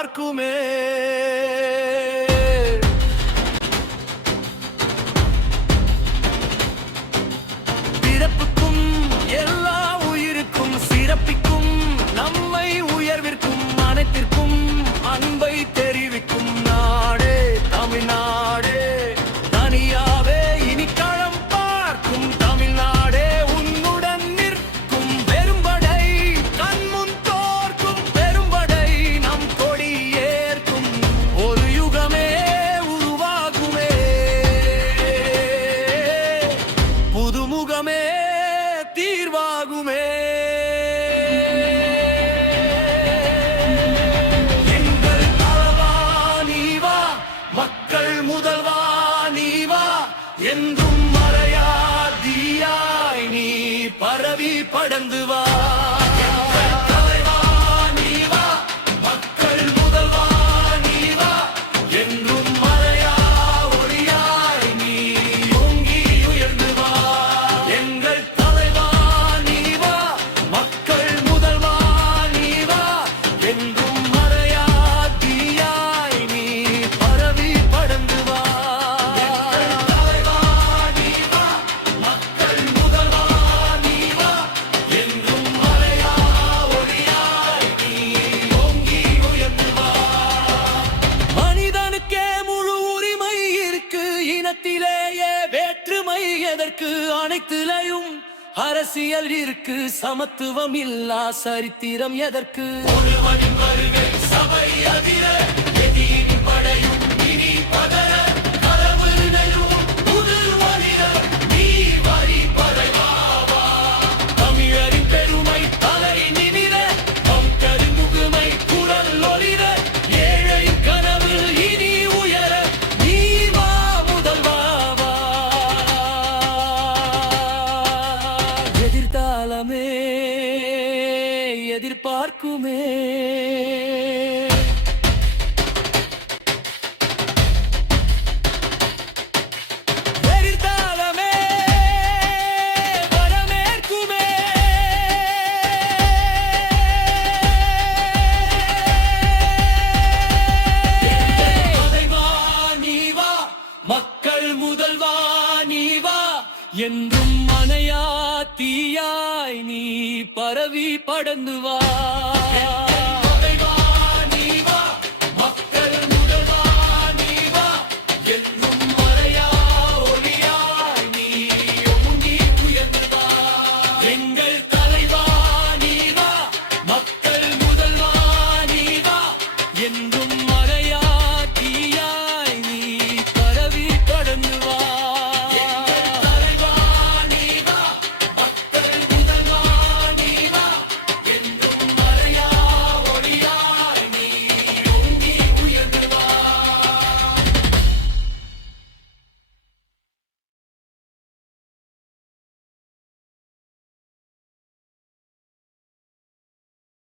பார்க்குமே. பிறப்புக்கும் எல்லா உயிருக்கும் சிறப்பிக்கும் நம்மை உயர்விற்கும் அனைத்திற்கும் அன்பை தெரிவிக்கும் நாடே தமிழ்நாடே. தனியாவே இனி களம் பார்க்கும் தமிழ்நாடே உன்னுடன் நிற்கும். பெரும்படை கண்முன் தோற்கும் பெரும்படை நம் கொடி ஏற்கும். ஒரு யுகமே உருவாகுமே, புதுமுகமே தீர்வாகுமே. எங்கள் அளவா நீ வா, மக்கள் முதல்வா நீ வா, என்றும் மறையாதியாய் நீ பரவி படர்ந்து வா. எங்கள் தலைவா நீ வா, மக்கள் முதல்வா நீ வா, என்றும் மறையா ஒளியாய் நீ ஓங்கி உயர்ந்து வா. எங்கள் தலைவா நீ வா, மக்கள் முதல்வா நீ வா, என்றும் மறையாதியாய் நீ பரவி படர்ந்து வா. எங்கள் தலைவா நீ வா, மக்கள் முதல்வா நீ வா, என்றும் மறையா ஒளியாய் நீ ஓங்கி உயர்ந்து வா. மனிதனுக்கே முழு உரிமை இருக்கு, இனத்திலேயே வேற்றுமை எதற்கு? அனைத்திலையும் அரசியல் இருக்கு, சமத்துவம் இல்லா சரித்திரம் எதற்கு? ஒருவனின் வருகை சபை அதிர, எதிரின் படையும் இனி பதற, கதவு நெருவும் புதிர் வலிர, நீ வரி படைவாவா. தமிழரின் பெருமை தலை நிமிர, நம் கருமுகமை குரல் ஒளிர, ஏழையின் கனவு இனி உயர, நீ வா முதல்வாவா. எதிர்த்தாலமே எதிர்பார்க்குமே. எதிர்த்தாலமே வரமேற்குமே. தலைவா நீ வா, மக்கள் முதல்வா நீ வா, என்றும் மனையா தீயாய் நீ பரவி படர்ந்து வா. தலைவா நீ வா, மக்கள் முதல்வா நீ வா, என்றும் மறையா ஒளியாய் நீ ஓங்கி உயர்ந்து வா.